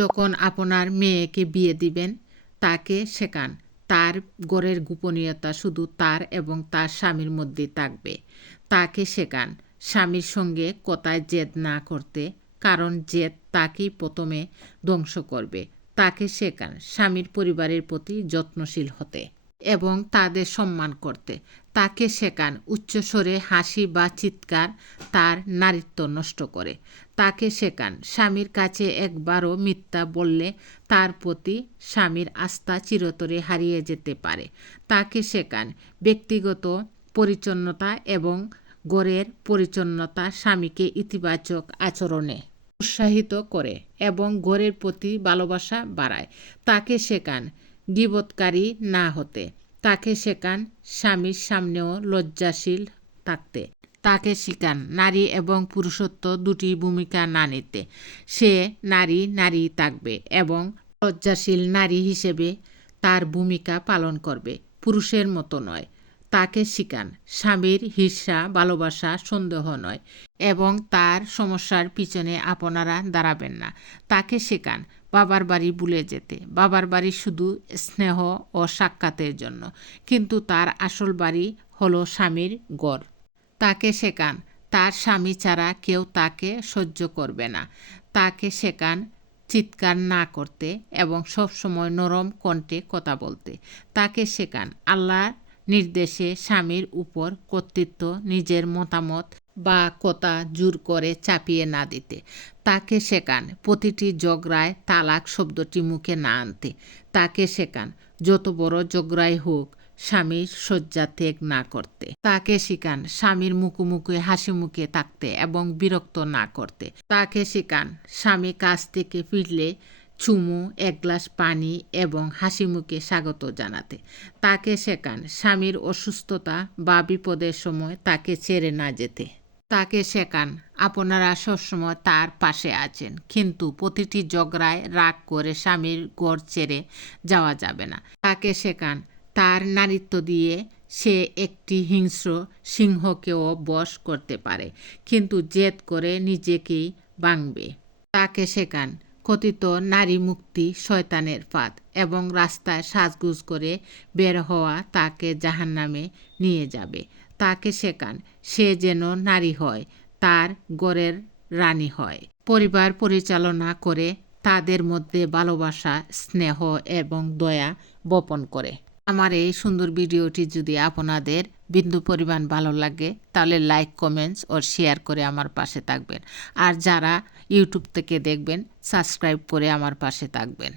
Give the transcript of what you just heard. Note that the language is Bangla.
যখন আপনার মেয়েকে বিয়ে দিবেন তাকে শেখান তার ঘরের গোপনীয়তা শুধু তার এবং তার স্বামীর মধ্যে থাকবে। তাকে শেখান স্বামীর সঙ্গে কথায় জেদ না করতে, কারণ জেদ তাকেই প্রথমে ধ্বংস করবে। তাকে শেখান স্বামীর পরিবারের প্রতি যত্নশীল হতে এবং তাদের সম্মান করতে। তাকে শেখান উচ্চস্বরে হাসি বা চিৎকার তার নারীত্ব নষ্ট করে। তাকে শেখান স্বামীর কাছে একবারও মিথ্যা বললে তার প্রতি স্বামীর আস্থা চিরতরে হারিয়ে যেতে পারে। তাকে শেখান ব্যক্তিগত পরিচ্ছন্নতা এবং ঘরের পরিচ্ছন্নতা স্বামীকে ইতিবাচক আচরণে উৎসাহিত করে এবং ঘরের প্রতি ভালোবাসা বাড়ায়। তাকে শেখান গীবতকারী না হতে। তাকে শেখান স্বামীর সামনেও লজ্জাশীল থাকতে। তাকে শেখান নারী এবং পুরুষত্ব দুটি ভূমিকা না নিতে। সে নারী থাকবে এবং লজ্জাশীল নারী হিসেবে তার ভূমিকা পালন করবে, পুরুষের মতো নয়। তাকে শেখান স্বামীর ঈর্ষা, ভালোবাসা, সন্দেহ নয় এবং তার সমস্যার পিছনে আপনারা দাঁড়াবেন না। তাকে শেখান বাবার বাড়ি ভুলে যেতে। বাবার বাড়ি শুধু স্নেহ ও সাক্ষাতের জন্য, কিন্তু তার আসল বাড়ি হলো স্বামীর ঘর। তাকে শেখান তার স্বামী ছাড়া কেউ তাকে সহ্য করবে না। তাকে শেখান চিৎকার না করতে এবং সবসময় নরম কণ্ঠে কথা বলতে। তাকে শেখান আল্লাহর নির্দেশে স্বামীর উপর কর্তৃত্ব, নিজের মতামত বা কথা জোর করে চাপিয়ে না দিতে। তাকে শেখান প্রতিটি ঝগড়ায় তালাক শব্দটি মুখে না আনতে। তাকে শেখান যত বড় ঝগড়াই হোক স্বামীর শয্যা ত্যাগ না করতে। তাকে শেখান স্বামীর মুখোমুখি হাসি মুখে থাকতে এবং বিরক্ত না করতে। তাকে শেখান স্বামী কাজ থেকে ফিরলে চুমু, এক গ্লাস পানি এবং হাসি মুখে স্বাগত জানাতে। তাকে শেখান স্বামীর অসুস্থতা বা বিপদের সময় তাকে ছেড়ে না যেতে। তাকে শেখান আপনারা সবসময় তার পাশে আছেন, কিন্তু প্রতিটি ঝগড়ায় রাগ করে স্বামীর ঘর ছেড়ে যাওয়া যাবে না। তাকে শেখান তার নারীত্ব দিয়ে সে একটি হিংস্র সিংহকেও বশ করতে পারে, কিন্তু জেদ করে নিজেকেই ভাঙবে। তাকে শেখান কথিত নারী মুক্তি শয়তানের ফাঁদ এবং রাস্তায় সাজগুজ করে বের হওয়া তাকে জাহান্নামে নিয়ে যাবে। তাকে শেখান সে যেন নারী হয়, তার ঘরের রানী হয়, পরিবার পরিচালনা করে, তাদের মধ্যে ভালোবাসা, স্নেহ এবং দয়া বপন করে। আমার এই সুন্দর ভিডিওটি যদি আপনাদের বিন্দু পরিমাণ ভালো লাগে তাহলে লাইক, কমেন্টস ও শেয়ার করে আমার পাশে থাকবেন। আর যারা ইউটিউব থেকে দেখবেন সাবস্ক্রাইব করে আমার পাশে থাকবেন।